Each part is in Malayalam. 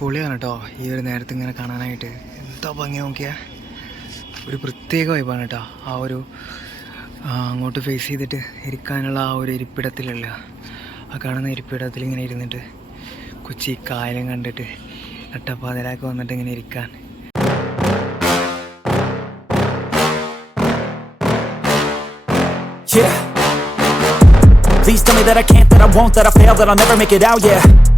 പൊളിയാണ് കേട്ടോ ഈ ഒരു നേരത്തെ ഇങ്ങനെ കാണാനായിട്ട്. എന്താ ഭംഗി നോക്കിയാൽ ഒരു പ്രത്യേക വൈബാണ് കേട്ടോ ആ ഒരു അങ്ങോട്ട് ഫേസ് ചെയ്തിട്ട് ഇരിക്കാനുള്ള ആ ഒരു ഇരിപ്പിടത്തിലുള്ള ആ കാണുന്ന ഇരിപ്പിടത്തിൽ ഇങ്ങനെ ഇരുന്നിട്ട് കൊച്ചി കായലും കണ്ടിട്ട് അട്ടപ്പാതിലാക്കി വന്നിട്ട് ഇങ്ങനെ ഇരിക്കാൻ. Please tell me that I can't, that I won't, that I fail, that I'll never make it out, yeah.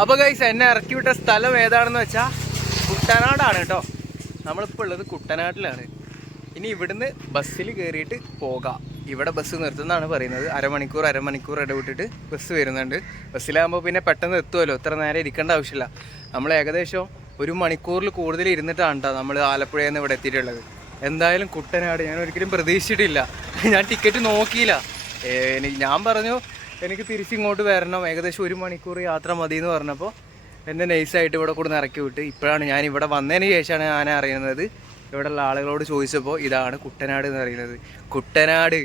അപ്പോൾ ഗൈസ് എന്നെ ഇറക്കി വിട്ട സ്ഥലം ഏതാണെന്ന് വെച്ചാൽ കുട്ടനാടാണ് കേട്ടോ. നമ്മളിപ്പോൾ ഉള്ളത് കുട്ടനാട്ടിലാണ്. ഇനി ഇവിടുന്ന് ബസ്സിൽ കയറിയിട്ട് പോകാം. ഇവിടെ ബസ് നിർത്തുന്നതാണ് പറയുന്നത്. അരമണിക്കൂർ അരമണിക്കൂർ ഇടവിട്ടിട്ട് ബസ് വരുന്നുണ്ട്. ബസ്സിലാകുമ്പോൾ പിന്നെ പെട്ടെന്ന് എത്തുമല്ലോ ഇത്ര നേരം ഇരിക്കേണ്ട ആവശ്യമില്ല. നമ്മൾ ഏകദേശം ഒരു മണിക്കൂറിൽ കൂടുതൽ ഇരുന്നിട്ടാണ് കേട്ടോ നമ്മൾ ആലപ്പുഴയിൽ നിന്ന് ഇവിടെ എത്തിയിട്ടുള്ളത്. എന്തായാലും കുട്ടനാട് ഞാൻ ഒരിക്കലും പ്രതീക്ഷിച്ചിട്ടില്ല. ഞാൻ ടിക്കറ്റ് നോക്കിയില്ല. ഞാൻ പറഞ്ഞു എനിക്ക് തിരിച്ചിങ്ങോട്ട് വരണം. ഏകദേശം ഒരു മണിക്കൂർ യാത്ര മതി എന്ന് പറഞ്ഞപ്പോൾ എന്നെ നൈസായിട്ട് ഇവിടെ കൊടുന്ന് ഇറക്കി വിട്ട്. ഇപ്പോഴാണ് ഞാൻ ഇവിടെ വന്നതിന് ശേഷമാണ് ഞാൻ അറിയുന്നത് ഇവിടെയുള്ള ആളുകളോട് ചോദിച്ചപ്പോൾ ഇതാണ് കുട്ടനാട് എന്ന് പറയുന്നത്. കുട്ടനാട്.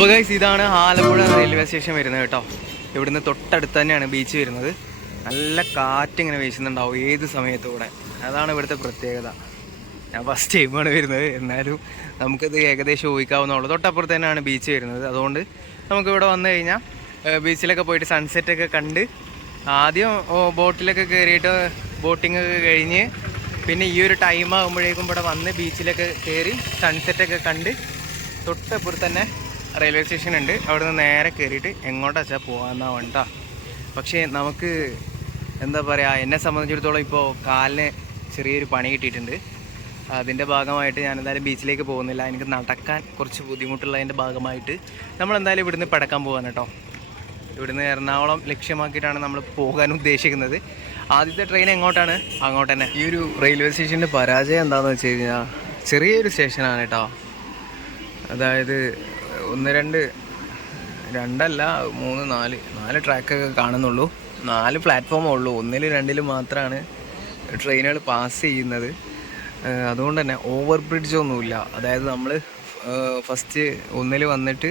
അപ്പോൾ ഗൈസ് ഇതാണ് ആലപ്പുഴ റെയിൽവേ സ്റ്റേഷൻ വരുന്നത് കേട്ടോ. ഇവിടുന്ന് തൊട്ടടുത്ത് തന്നെയാണ് ബീച്ച് വരുന്നത്. നല്ല കാറ്റ് ഇങ്ങനെ വീശുന്നുണ്ടാവും ഏത് സമയത്തൂടെ. അതാണ് ഇവിടുത്തെ പ്രത്യേകത. ഞാൻ ഫസ്റ്റ് ടൈമാണ് വരുന്നത്. എന്നാലും നമുക്കിത് ഏകദേശം ഊഹിക്കാവുന്നുള്ളൂ തൊട്ടപ്പുറത്ത് തന്നെയാണ് ബീച്ച് വരുന്നത്. അതുകൊണ്ട് നമുക്കിവിടെ വന്നു കഴിഞ്ഞാൽ ബീച്ചിലൊക്കെ പോയിട്ട് സൺസെറ്റൊക്കെ കണ്ട് ആദ്യം ബോട്ടിലൊക്കെ കയറിയിട്ട് ബോട്ടിംഗ് ഒക്കെ കഴിഞ്ഞ് പിന്നെ ഈ ഒരു ടൈം ആകുമ്പോഴേക്കും ഇവിടെ വന്ന് ബീച്ചിലൊക്കെ കയറി സൺസെറ്റൊക്കെ കണ്ട് തൊട്ടപ്പുറത്ത് തന്നെ റെയിൽവേ സ്റ്റേഷൻ ഉണ്ട് അവിടെ നിന്ന് നേരെ കയറിയിട്ട് എങ്ങോട്ടാ വെച്ചാൽ പോകാമെന്നാ വേണ്ട പക്ഷേ നമുക്ക് എന്താ പറയുക എന്നെ സംബന്ധിച്ചിടത്തോളം ഇപ്പോൾ കാലിന് ചെറിയൊരു പണി കിട്ടിയിട്ടുണ്ട്. അതിന്റെ ഭാഗമായിട്ട് ഞാൻ എന്തായാലും ബീച്ചിലേക്ക് പോകുന്നില്ല. എനിക്ക് നടക്കാൻ കുറച്ച് ബുദ്ധിമുട്ടുള്ളതിന്റെ ഭാഗമായിട്ട് നമ്മൾ എന്തായാലും ഇവിടുന്ന് പടക്കാൻ പോകാൻ കേട്ടോ. ഇവിടുന്ന് എറണാകുളം ലക്ഷ്യമാക്കിയിട്ടാണ് നമ്മൾ പോകാൻ ഉദ്ദേശിക്കുന്നത്. ആദ്യത്തെ ട്രെയിൻ എങ്ങോട്ടാണ്? അങ്ങോട്ട് തന്നെ. ഈ ഒരു റെയിൽവേ സ്റ്റേഷന്റെ പരാജയം എന്താണെന്ന് വെച്ച് കഴിഞ്ഞാൽ ചെറിയൊരു സ്റ്റേഷനാണ് കേട്ടോ. അതായത് ഒന്ന് രണ്ട് രണ്ടല്ല മൂന്ന് നാല്. നാല് ട്രാക്കൊക്കെ കാണുന്നുള്ളൂ. നാല് പ്ലാറ്റ്ഫോമേ ഉള്ളൂ. ഒന്നിൽ രണ്ടിൽ മാത്രമാണ് ട്രെയിനുകൾ പാസ് ചെയ്യുന്നത്. അതുകൊണ്ട് തന്നെ ഓവർ ബ്രിഡ്ജ് ഒന്നുമില്ല. അതായത് നമ്മൾ ഫസ്റ്റ് ഒന്നിൽ വന്നിട്ട്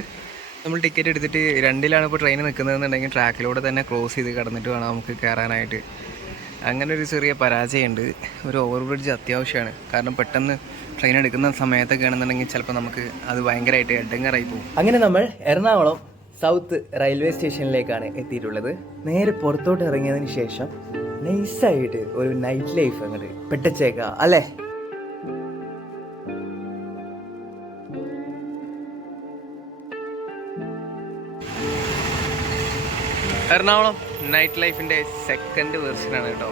നമ്മൾ ടിക്കറ്റ് എടുത്തിട്ട് രണ്ടിലാണ് ഇപ്പോൾ ട്രെയിൻ നിൽക്കുന്നതെന്നുണ്ടെങ്കിൽ ട്രാക്കിലൂടെ തന്നെ ക്രോസ് ചെയ്ത് കടന്നിട്ട് വേണം നമുക്ക് കയറാനായിട്ട്. അങ്ങനെ ഒരു ചെറിയ പരാജയമുണ്ട്. ഒരു ഓവർ ബ്രിഡ്ജ് അത്യാവശ്യമാണ്. കാരണം പെട്ടെന്ന് ട്രെയിൻ എടുക്കുന്ന സമയത്തൊക്കെ ആണെന്നുണ്ടെങ്കിൽ ചിലപ്പോൾ നമുക്ക് അത് ഭയങ്കരമായിട്ട് എഡങ്ങറായി പോകും. അങ്ങനെ നമ്മൾ എറണാകുളം സൗത്ത് റെയിൽവേ സ്റ്റേഷനിലേക്കാണ് എത്തിയിട്ടുള്ളത്. നേരെ പുറത്തോട്ട് ഇറങ്ങിയതിന് ശേഷം നൈസായിട്ട് ഒരു നൈറ്റ് ലൈഫ് അങ്ങോട്ട് പെട്ടച്ചേക്കാം അല്ലേ? എറണാകുളം നൈറ്റ് ലൈഫിന്റെ സെക്കൻഡ് വേർഷനാണ് കേട്ടോ.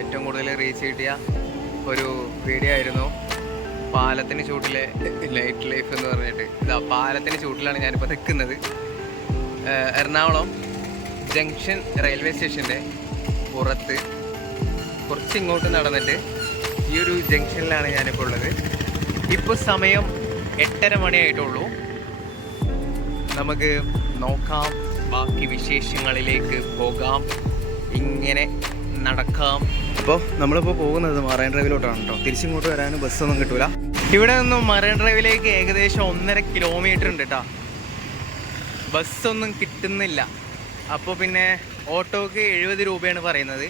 ഏറ്റവും കൂടുതൽ റീച്ച് കിട്ടിയ ഒരു വീഡിയോ ആയിരുന്നു. പാലത്തിന് ചൂട്ടിലെ ലൈറ്റ് ലൈഫ് എന്ന് പറഞ്ഞിട്ട്. ഇതാ പാലത്തിന് ചൂട്ടിലാണ് ഞാനിപ്പോൾ നിൽക്കുന്നത് എറണാകുളം ജംഗ്ഷൻ റെയിൽവേ സ്റ്റേഷന്റെ പുറത്ത് കുറച്ച് ഇങ്ങോട്ട് നടന്നിട്ട് ഈ ഒരു ജംഗ്ഷനിലാണ് ഞാനിപ്പോൾ ഉള്ളത്. ഇപ്പോൾ സമയം എട്ടര മണിയായിട്ടുള്ളൂ നമുക്ക് നോക്കാം ബാക്കി വിശേഷങ്ങളിലേക്ക് പോകാം. ഇങ്ങനെ നടക്കാം. അപ്പോൾ നമ്മളിപ്പോൾ പോകുന്നത് മറൈൻ ഡ്രൈവിലോട്ടാണ് കേട്ടോ. തിരിച്ചിങ്ങോട്ട് വരാൻ ബസ്സൊന്നും കിട്ടൂല. ഇവിടെ നിന്നും മറൈൻ ഡ്രൈവിലേക്ക് ഏകദേശം ഒന്നര കിലോമീറ്റർ ഉണ്ട് കേട്ടോ ബസ്സൊന്നും കിട്ടുന്നില്ല. അപ്പോൾ പിന്നെ ഓട്ടോക്ക് എഴുപത് രൂപയാണ് പറയുന്നത്.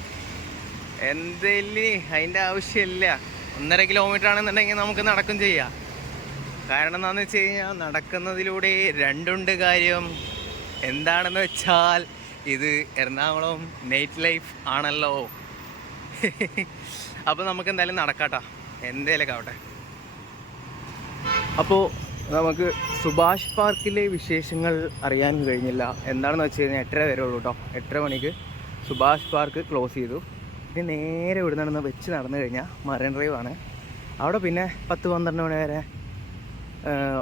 എന്തേലും അതിന്റെ ആവശ്യമില്ല. ഒന്നര കിലോമീറ്റർ ആണെന്നുണ്ടെങ്കിൽ നമുക്ക് നടക്കും ചെയ്യാം. കാരണം എന്താണെന്ന് വെച്ച് കഴിഞ്ഞാൽ നടക്കുന്നതിലൂടെ രണ്ടുണ്ട് കാര്യം. എന്താണെന്ന് വെച്ചാൽ ഇത് എറണാകുളം നൈറ്റ് ലൈഫ് ആണല്ലോ. അപ്പോൾ നമുക്ക് എന്തായാലും നടക്കാട്ടോ. എന്തേലൊക്കെ ആവട്ടെ. അപ്പോൾ നമുക്ക് സുഭാഷ് പാർക്കിലെ വിശേഷങ്ങൾ അറിയാൻ കഴിഞ്ഞില്ല. എന്താണെന്ന് വെച്ച് കഴിഞ്ഞാൽ എട്ടര വരെ ഉള്ളൂ കേട്ടോ എട്ടര മണിക്ക് സുഭാഷ് പാർക്ക് ക്ലോസ് ചെയ്തു. ഇത് നേരെ ഇവിടെ നടന്ന് വെച്ച് നടന്നു കഴിഞ്ഞാൽ മറൈൻ ഡ്രൈവ് ആണ്. അവിടെ പിന്നെ പത്ത് പന്ത്രണ്ട് മണി വരെ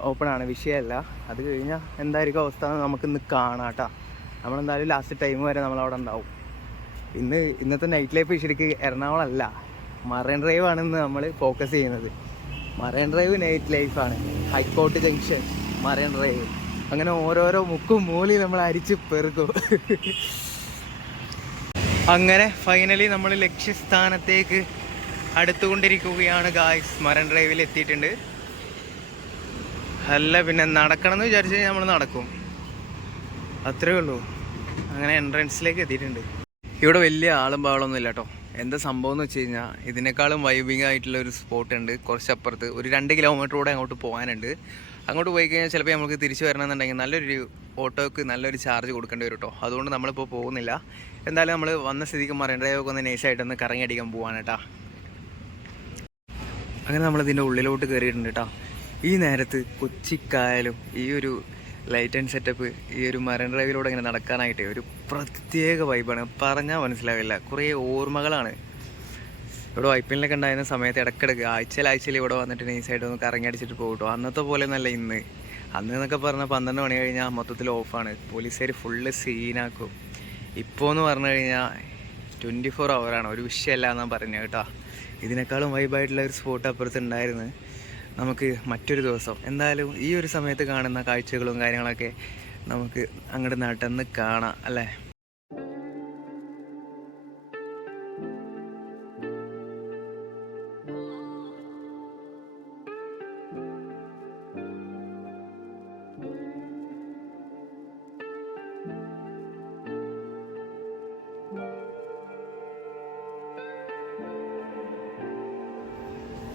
ഓപ്പണാണ് വിഷയമല്ല. അത് കഴിഞ്ഞാൽ എന്തായിരിക്കും അവസ്ഥ നമുക്കിന്ന് കാണാം കേട്ടോ നമ്മളെന്തായാലും ലാസ്റ്റ് ടൈം വരെ നമ്മളവിടെ ഉണ്ടാവും. ഇന്ന് ഇന്നത്തെ നൈറ്റ് ലൈഫ് ശരിക്ക് എറണാകുളം അല്ല മറൈൻ ഡ്രൈവ് ആണ് ഇന്ന് നമ്മൾ ഫോക്കസ് ചെയ്യുന്നത്. മറൈൻ ഡ്രൈവ് നൈറ്റ് ലൈഫാണ് High Court junction Marine Drive അങ്ങനെ ഓരോരോ മുക്കും മൂലി നമ്മൾ അരിച്ച് പെറുക്കും. അങ്ങനെ ഫൈനലി നമ്മൾ ലക്ഷ്യസ്ഥാനത്തേക്ക് അടുത്തുകൊണ്ടിരിക്കുകയാണ് ഗായ്സ് മറൈൻ ഡ്രൈവിൽ എത്തിയിട്ടുണ്ട്. അല്ല പിന്നെ നടക്കണം എന്ന് വിചാരിച്ചു നമ്മൾ നടക്കും. അത്രേ ഉള്ളൂ. അങ്ങനെ എൻട്രൻസിലേക്ക് എത്തിയിട്ടുണ്ട്. ഇവിടെ വലിയ ആളും ബഹളമൊന്നും ഇല്ല കേട്ടോ എന്താ സംഭവം എന്ന് വെച്ച് കഴിഞ്ഞാൽ ഇതിനേക്കാളും വൈബിംഗ് ആയിട്ടുള്ള ഒരു സ്പോട്ട് ഉണ്ട് കുറച്ചപ്പുറത്ത്. ഒരു രണ്ട് കിലോമീറ്റർ കൂടെ അങ്ങോട്ട് പോകാനുണ്ട്. അങ്ങോട്ട് പോയി കഴിഞ്ഞാൽ ചിലപ്പോൾ നമുക്ക് തിരിച്ചു വരണമെന്നുണ്ടെങ്കിൽ നല്ലൊരു ഓട്ടോക്ക് നല്ലൊരു ചാർജ് കൊടുക്കേണ്ടി വരും കേട്ടോ അതുകൊണ്ട് നമ്മളിപ്പോൾ പോകുന്നില്ല. എന്തായാലും നമ്മൾ വന്ന സ്ഥിതിക്ക് മറേണ്ടതൊക്കെ ഒന്ന് നൈസായിട്ടൊന്ന് കറങ്ങി അടിക്കാൻ പോവാണ് കേട്ടോ അങ്ങനെ നമ്മളിതിന്റെ ഉള്ളിലോട്ട് കയറിയിട്ടുണ്ട് കേട്ടോ ഈ നേരത്ത് കൊച്ചിക്കായാലും ഈ ഒരു ലൈറ്റ് ആൻഡ് സെറ്റപ്പ് ഈ ഒരു മരൻ ഡ്രൈവിലൂടെ ഇങ്ങനെ നടക്കാനായിട്ട് ഒരു പ്രത്യേക വൈബാണ് പറഞ്ഞാൽ മനസ്സിലാവില്ല. കുറേ ഓർമ്മകളാണ്. ഇവിടെ വൈപ്പിനിലൊക്കെ ഉണ്ടായിരുന്ന സമയത്ത് ഇടക്കിടക്ക് ആഴ്ചയിൽ ആഴ്ചയിൽ ഇവിടെ വന്നിട്ട് നൈസായിട്ട് ഒന്ന് കറങ്ങി അടിച്ചിട്ട് പോകട്ടോ. അന്നത്തെ പോലെ നല്ല ഇന്ന്. അന്ന് എന്നൊക്കെ പറഞ്ഞാൽ പന്ത്രണ്ട് മണി കഴിഞ്ഞാൽ മൊത്തത്തിൽ ഓഫാണ് പോലീസുകാർ ഫുള്ള് സീനാക്കും ഇപ്പോൾ എന്ന് പറഞ്ഞു കഴിഞ്ഞാൽ ട്വന്റി ഫോർ അവറാണ് ഒരു വിഷയമല്ല എന്നാണ് പറഞ്ഞത് കേട്ടോ. ഇതിനേക്കാളും വൈബായിട്ടുള്ള ഒരു സ്പോട്ട് അപ്പുറത്ത് ഉണ്ടായിരുന്നു. നമുക്ക് മറ്റൊരു ദിവസം. എന്തായാലും ഈ ഒരു സമയത്ത് കാണുന്ന കാഴ്ചകളും കാര്യങ്ങളൊക്കെ നമുക്ക് അങ്ങോട്ട് നടന്ന് കാണാം അല്ലേ?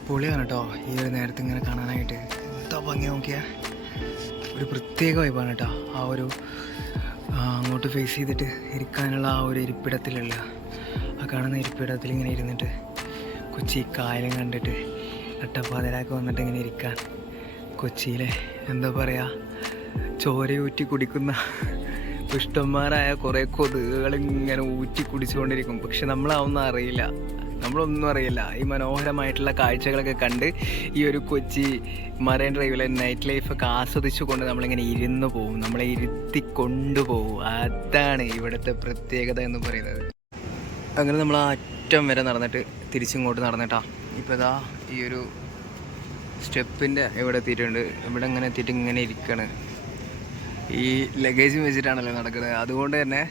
പൊളിയാണ് കേട്ടോ. ഈ ഒരു നേരത്തെ ഇങ്ങനെ കാണാനായിട്ട്. എന്താ ഭംഗി നോക്കിയാൽ ഒരു പ്രത്യേക വൈബാണ് കേട്ടോ. ആ ഒരു അങ്ങോട്ട് ഫേസ് ചെയ്തിട്ട് ഇരിക്കാനുള്ള ആ ഒരു ഇരിപ്പിടത്തിലുള്ള ആ കാണുന്ന ഇരിപ്പിടത്തിൽ ഇങ്ങനെ ഇരുന്നിട്ട് കൊച്ചി കായലും കണ്ടിട്ട് നട്ടപ്പാതിരാക്ക് വന്നിട്ട് ഇങ്ങനെ ഇരിക്കാൻ. കൊച്ചിയിലെ എന്താ പറയുക ചോരയൂറ്റി കുടിക്കുന്ന ദുഷ്ടന്മാരായ കുറേ കൊതുകുകൾ ഇങ്ങനെ ഊറ്റി കുടിച്ചുകൊണ്ടിരിക്കും. പക്ഷെ നമ്മളതൊന്നും അറിയില്ല. നമ്മളൊന്നും അറിയില്ല. ഈ മനോഹരമായിട്ടുള്ള കാഴ്ചകളൊക്കെ കണ്ട് ഈ ഒരു കൊച്ചി മറൈൻ ഡ്രൈവിലെ നൈറ്റ് ലൈഫൊക്കെ ആസ്വദിച്ചുകൊണ്ട് നമ്മളിങ്ങനെ ഇരുന്ന് പോവും നമ്മളെ ഇരുത്തി കൊണ്ടുപോകും അതാണ് ഇവിടുത്തെ പ്രത്യേകത എന്ന് പറയുന്നത്. അങ്ങനെ നമ്മൾ ആ അറ്റം വരെ നടന്നിട്ട് തിരിച്ചിങ്ങോട്ട് നടന്നിട്ടാ. ഇപ്പോൾ ഇതാ ഈ ഒരു സ്റ്റെപ്പിന്റെ ഇവിടെ എത്തിയിട്ടുണ്ട്. ഇവിടെ ഇങ്ങനെ എത്തിയിട്ട് ഇങ്ങനെ ഇരിക്കുകയാണ് ഈ ലഗേജ് വെച്ചിട്ടാണല്ലോ നടക്കുന്നത്. അതുകൊണ്ട് തന്നെ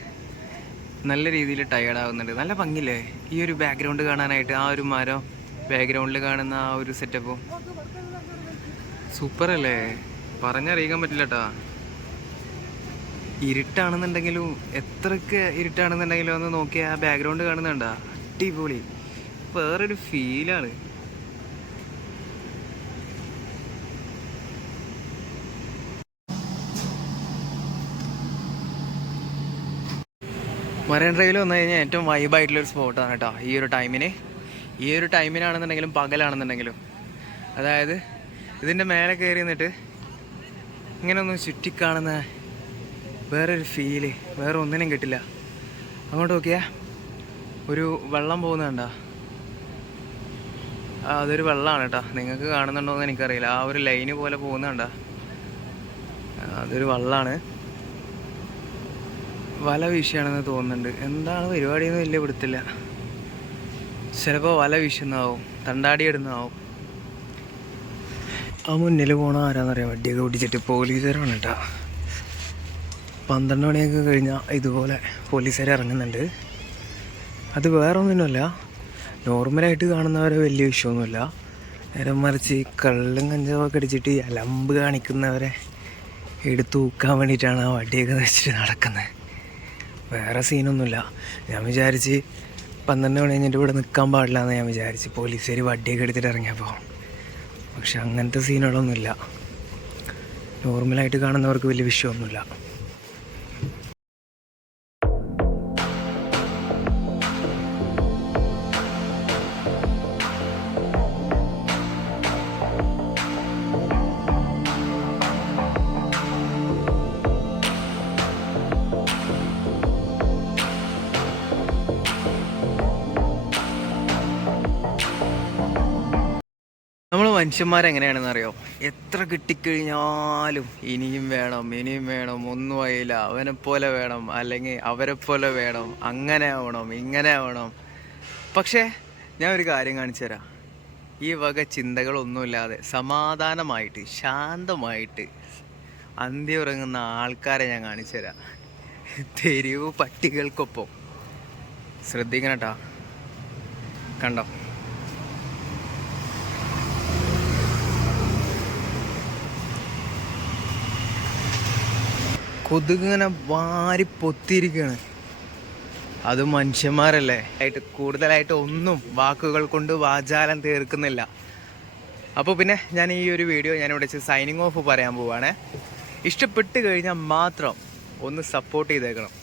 നല്ല രീതിയിൽ ടയേർഡ് ആവുന്നുണ്ട്. നല്ല ഭംഗിയില്ലേ? ഈ ഒരു ബാക്ക്ഗ്രൗണ്ട് കാണാനായിട്ട് ആ ഒരു മരം ബാക്ക്ഗ്രൗണ്ടിൽ കാണുന്ന ആ ഒരു സെറ്റപ്പും സൂപ്പർ അല്ലേ പറഞ്ഞറിയിക്കാൻ പറ്റില്ല കേട്ടാ ഇരുട്ടാണെന്നുണ്ടെങ്കിലും എത്രയൊക്കെ ഇരുട്ടാണെന്നുണ്ടെങ്കിലും ഒന്ന് നോക്കിയാൽ ആ ബാക്ക്ഗ്രൗണ്ട് കാണുന്നുണ്ടാ. അടിപൊളി. വേറൊരു ഫീലാണ് മറൈൻ ഡ്രൈവിൽ വന്നു കഴിഞ്ഞാൽ ഏറ്റവും വൈബായിട്ടുള്ളൊരു സ്പോട്ടാണ് കേട്ടോ ഈ ഒരു ടൈമിന് ഈ ഒരു ടൈമിനാണെന്നുണ്ടെങ്കിലും പകലാണെന്നുണ്ടെങ്കിലും. അതായത് ഇതിന്റെ മേലെ കയറി നിന്നിട്ട് ഇങ്ങനെ ഒന്ന് ചുറ്റിക്കാണുന്ന വേറൊരു ഫീൽ വേറെ ഒന്നിനും കിട്ടില്ല. അങ്ങോട്ട് നോക്കിയാ ഒരു വെള്ളം പോകുന്നുണ്ടോ അതൊരു വെള്ളമാണ് കേട്ടോ നിങ്ങൾക്ക് കാണുന്നുണ്ടോ എന്ന് എനിക്കറിയില്ല. ആ ഒരു ലൈന് പോലെ പോകുന്നുണ്ടോ അതൊരു വെള്ളമാണ് വല വീശിയാണെന്ന് തോന്നുന്നുണ്ട്. എന്താണ് പരിപാടിയെന്ന് വലിയ പിടുത്തില്ല. ചിലപ്പോൾ വല വീശുന്നതാവും തണ്ടാടി ഇടുന്നതാവും. ആ മുന്നിൽ പോണ ആരാന്നറിയാം വണ്ടിയൊക്കെ പിടിച്ചിട്ട് പോലീസുകാരാണ് കേട്ടോ. പന്ത്രണ്ട് മണിയൊക്കെ കഴിഞ്ഞാൽ ഇതുപോലെ പോലീസുകാർ ഇറങ്ങുന്നുണ്ട്. അത് വേറെ ഒന്നിനുമല്ല നോർമലായിട്ട് കാണുന്നവരെ വലിയ വിഷയമൊന്നുമില്ല. നേരെ മറിച്ച് കള്ളും കഞ്ചാവൊക്കെ അടിച്ചിട്ട് അലമ്പ് കാണിക്കുന്നവരെ എടുത്തു ഊക്കാൻ വേണ്ടിയിട്ടാണ് ആ വടിയൊക്കെ വെച്ചിട്ട് നടക്കുന്നത്. വേറെ സീനൊന്നുമില്ല. ഞാൻ വിചാരിച്ച് പന്ത്രണ്ട് മണി കഴിഞ്ഞിട്ട് ഇവിടെ നിൽക്കാൻ പാടില്ല എന്ന് ഞാൻ വിചാരിച്ച് പോലീസുകാർ വടിയൊക്കെ എടുത്തിട്ട് ഇറങ്ങിയപ്പോൾ പക്ഷെ അങ്ങനത്തെ സീനുകളൊന്നുമില്ല. നോർമലായിട്ട് കാണുന്നവർക്ക് വലിയ വിഷയമൊന്നുമില്ല. മനുഷ്യന്മാരെങ്ങനെയാണെന്ന് അറിയോ എത്ര കിട്ടിക്കഴിഞ്ഞാലും ഇനിയും വേണം ഇനിയും വേണം ഒന്നും ആയില്ല. അവനെ പോലെ വേണം അല്ലെങ്കിൽ അവരെ പോലെ വേണം അങ്ങനെ ആവണം ഇങ്ങനെ ആവണം. പക്ഷേ ഞാൻ ഒരു കാര്യം കാണിച്ചു തരാം ഈ വക ചിന്തകളൊന്നുമില്ലാതെ സമാധാനമായിട്ട് ശാന്തമായിട്ട് അന്തി ഉറങ്ങുന്ന ആൾക്കാരെ ഞാൻ കാണിച്ചു തരാം തെരുവ് പട്ടികൾക്കൊപ്പം. ശ്രദ്ധിക്കണം കേട്ടോ കണ്ടോ? കൊതുകിങ്ങനെ വാരി പൊത്തിയിരിക്കുകയാണ് അത് മനുഷ്യന്മാരല്ലേ? ആയിട്ട് കൂടുതലായിട്ട് ഒന്നും വാക്കുകൾ കൊണ്ട് വാചാലം തീർക്കുന്നില്ല. അപ്പോൾ പിന്നെ ഞാൻ ഈ ഒരു വീഡിയോ ഞാൻ ഇവിടെ സൈനിങ് ഓഫ് പറയാൻ പോവാണ്. ഇഷ്ടപ്പെട്ട് കഴിഞ്ഞാൽ മാത്രം ഒന്ന് സപ്പോർട്ട് ചെയ്തേക്കണം.